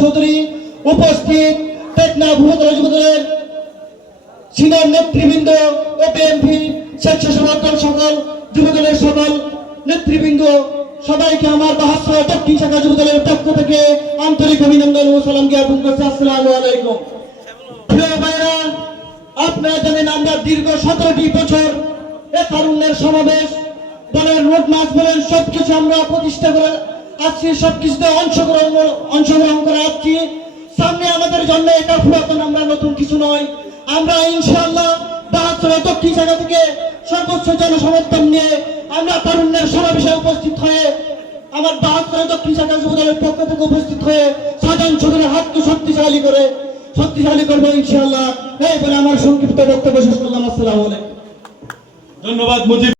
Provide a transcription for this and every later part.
চৌধুরী উপস্থিত টেকনা সিনিয়র নেতৃবৃন্দ দল সকল যুবদলের সকল নেতৃবৃন্দ, সবাইকে আমার শাখা যুবদলের পক্ষ থেকে আন্তরিক অভিনন্দন ও সালাম জ্ঞাপন করছি। আসসালামু আলাইকুম। প্রিয় ভাইরা, আপনারা জানেন আমরা দীর্ঘ সতেরোটি বছর এ তারুণ্যের সমাবেশ, বলেন রোড মাস বলেন, সবকিছু আমরা প্রতিষ্ঠা করে আসছি সবকিছুতে অংশগ্রহণ অংশগ্রহণ করে আসছি। সামনে আমাদের জন্য এটা পুরাতন আমরা নতুন কিছু নয়। আমরা ইনশাআল্লাহ দক্ষিণ শাখা থেকে সর্বোচ্চ জনসমর্থন নিয়ে আমরা তারুণ্যের সমাবেশে উপস্থিত হয়ে আমার বাহাত্তর দক্ষিণ শাখা যুবদলের পক্ষ থেকে উপস্থিত হয়ে সাধারণ ছবির হাতকে শক্তিশালী করে শক্তিশালী করব ইনশাআল্লাহ। এই বলে আমার সংক্ষিপ্ত বক্তব্য শেষ করলাম। আসসালামু আলাইকুম। ধন্যবাদ মুজিব।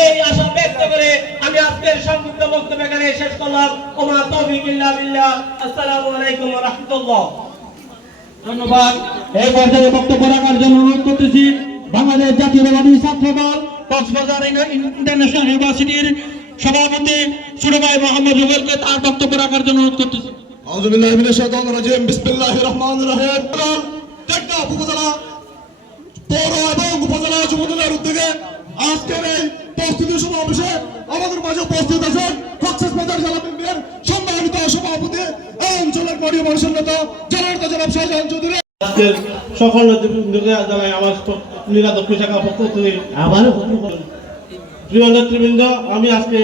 এই আশা ব্যক্ত করে আমি আজকের সংক্ষিপ্ত বক্তব্য এখানে শেষ করলাম। ওমা তৌফিক ইল্লা বিল্লাহ। আসসালামু আলাইকুম ওয়া রাহমাতুল্লাহ। ধন্যবাদ। এই পর্যায়ে বক্তব্য রাখার জন্য অনুরোধ করতেছি বাংলাদেশ জাতীয়তাবাদী ছাত্র দল কক্সবাজার ইন্টারন্যাশনাল ইউনিভার্সিটির সভাপতি ছোট ভাই মোহাম্মদ রুবেলকে তার বক্তব্য রাখার জন্য অনুরোধ করতেছি। আউযু বিল্লাহি মিনাশ শাইতানির রাজিম। বিসমিল্লাহির রহমানির রহিম। টেকনা উপজেলা পৌর এবং উপজেলা যুবদলের উদ্যোগে আজকের এই প্রস্তুতি অফিসে আমাদের মাঝে উপস্থিত আছেন কক্সবাজার জেলা বিএনপির সম্মানিত সভাপতি এই অঞ্চলের বড়িয়া মানুষের নেতা জনাব শাহজাহান চৌধুরী। আজকের সকল নেতৃবৃন্দকে জানাই আমার নীলা দক্ষিণ শাখা পক্ষ থেকে আবারও প্রিয় নেতৃবৃন্দ, আমি আজকে